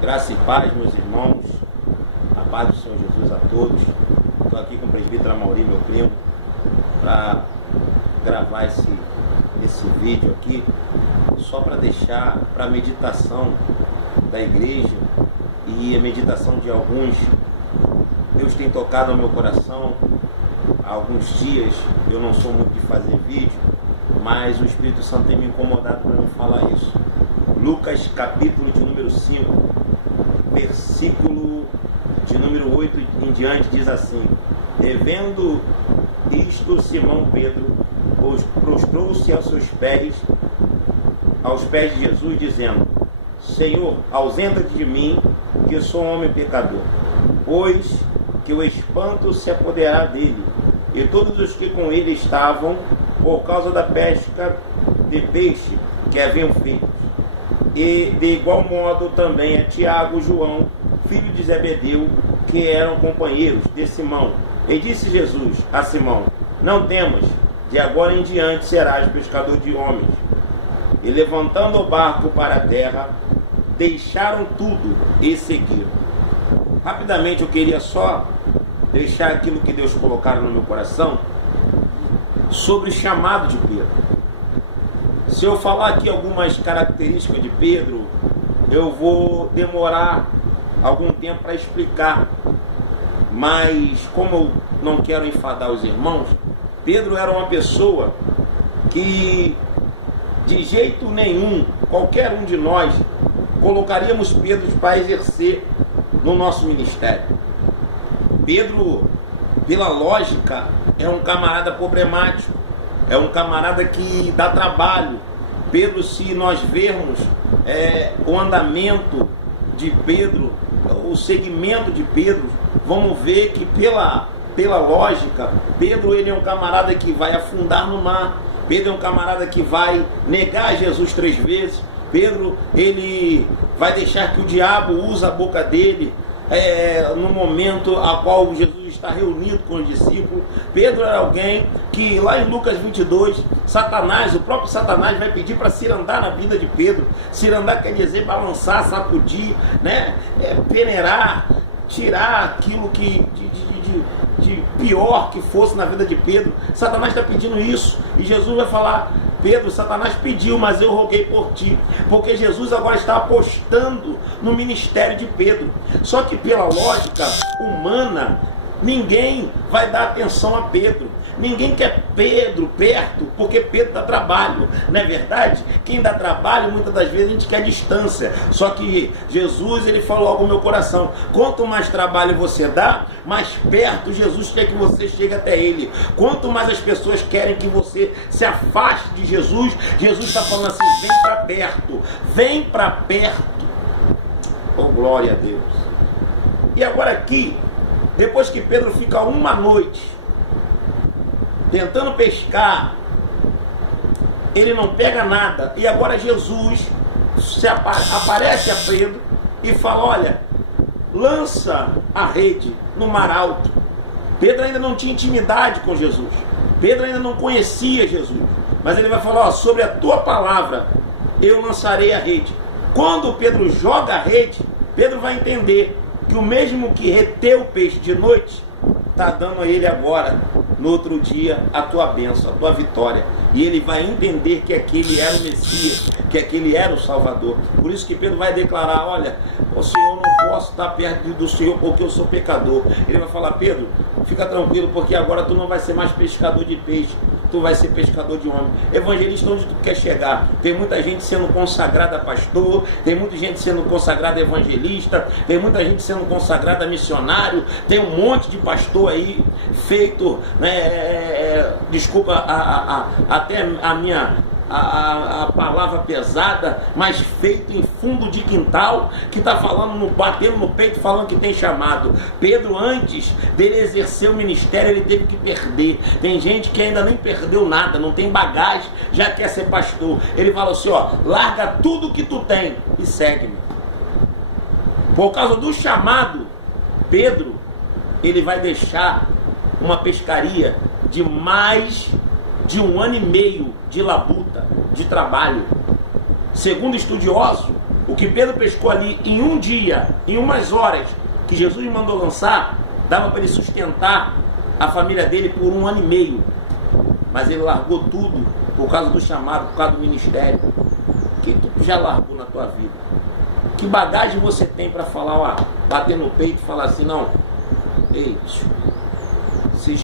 Graça e paz, meus irmãos, a paz do Senhor Jesus a todos. Estou aqui com o presbítero Amaury, meu primo, para gravar esse vídeo aqui, só para deixar para a meditação da igreja e a meditação de alguns. Deus tem tocado ao meu coração há alguns dias. Eu não sou muito de fazer vídeo, mas o Espírito Santo tem me incomodado para não falar isso. Lucas capítulo de número 5, versículo de número 8 em diante, diz assim: revendo isto, Simão Pedro prostrou-se aos pés de Jesus, dizendo: Senhor, ausenta-te de mim, que sou um homem pecador. Pois que o espanto se apoderar dele, e todos os que com ele estavam, por causa da pesca de peixe que haviam feito. E de igual modo também a Tiago, João, filho de Zebedeu, que eram companheiros de Simão. E disse Jesus a Simão: não temas, de agora em diante serás pescador de homens. E levantando o barco para a terra, deixaram tudo e seguiram. Rapidamente eu queria só deixar aquilo que Deus colocaram no meu coração sobre o chamado de Pedro. Se eu falar aqui algumas características de Pedro, eu vou demorar algum tempo para explicar. Mas como eu não quero enfadar os irmãos, Pedro era uma pessoa que de jeito nenhum, qualquer um de nós, colocaríamos Pedro para exercer no nosso ministério. Pedro, pela lógica, é um camarada problemático, é um camarada que dá trabalho. Pedro, se nós vermos o andamento de Pedro, o segmento de Pedro, vamos ver que pela lógica, Pedro ele é um camarada que vai afundar no mar. Pedro é um camarada que vai negar Jesus 3 vezes. Pedro, ele vai deixar que o diabo use a boca dele no momento a qual Jesus está reunido com os discípulos. Pedro era alguém que lá em Lucas 22, o próprio Satanás vai pedir para cirandar na vida de Pedro. Cirandar quer dizer balançar, sacudir, né? Peneirar, tirar aquilo que de pior que fosse na vida de Pedro. Satanás está pedindo isso, e Jesus vai falar: Pedro, Satanás pediu, mas eu roguei por ti. Porque Jesus agora está apostando no ministério de Pedro. Só que pela lógica humana, ninguém vai dar atenção a Pedro. Ninguém quer Pedro perto, porque Pedro dá trabalho, não é verdade? Quem dá trabalho, muitas das vezes a gente quer distância. Só que Jesus, ele falou algo no meu coração: quanto mais trabalho você dá, mais perto Jesus quer que você chegue até ele. Quanto mais as pessoas querem que você se afaste de Jesus, Jesus está falando assim: vem para perto, vem para perto. Oh, glória a Deus. E agora aqui, depois que Pedro fica uma noite tentando pescar, ele não pega nada, e agora Jesus aparece a Pedro e fala: olha, lança a rede no mar alto. Pedro ainda não tinha intimidade com Jesus, Pedro ainda não conhecia Jesus, mas ele vai falar: ó, sobre a tua palavra eu lançarei a rede. Quando Pedro joga a rede, Pedro vai entender que o mesmo que reteu o peixe de noite está dando a ele agora, no outro dia, a tua bênção, a tua vitória. E ele vai entender que aquele era o Messias, que aquele era o Salvador. Por isso que Pedro vai declarar: olha, o Senhor, não posso estar perto do Senhor porque eu sou pecador. Ele vai falar: Pedro, fica tranquilo, porque agora tu não vai ser mais pescador de peixe, tu vai ser pescador de homem. Evangelista, onde tu quer chegar? Tem muita gente sendo consagrada a pastor, tem muita gente sendo consagrada a evangelista, tem muita gente sendo consagrada a missionário, tem um monte de pastor aí feito, né, desculpa até a minha a palavra pesada, mas feito em fundo de quintal, que está falando, batendo no peito, falando que tem chamado. Pedro, antes dele exercer o ministério, ele teve que perder. Tem gente que ainda nem perdeu nada, não tem bagagem, já quer ser pastor. Ele fala assim: ó, larga tudo que tu tem e segue-me. Por causa do chamado, Pedro, ele vai deixar uma pescaria de mais de 1 ano e meio de labuta, de trabalho. Segundo estudiosos, o que Pedro pescou ali em um dia, em umas horas que Jesus mandou lançar, dava para ele sustentar a família dele por 1 ano e meio. Mas ele largou tudo por causa do chamado, por causa do ministério. O que tu já largou na tua vida? Que bagagem você tem para falar, ó, bater no peito e falar assim, não, ei,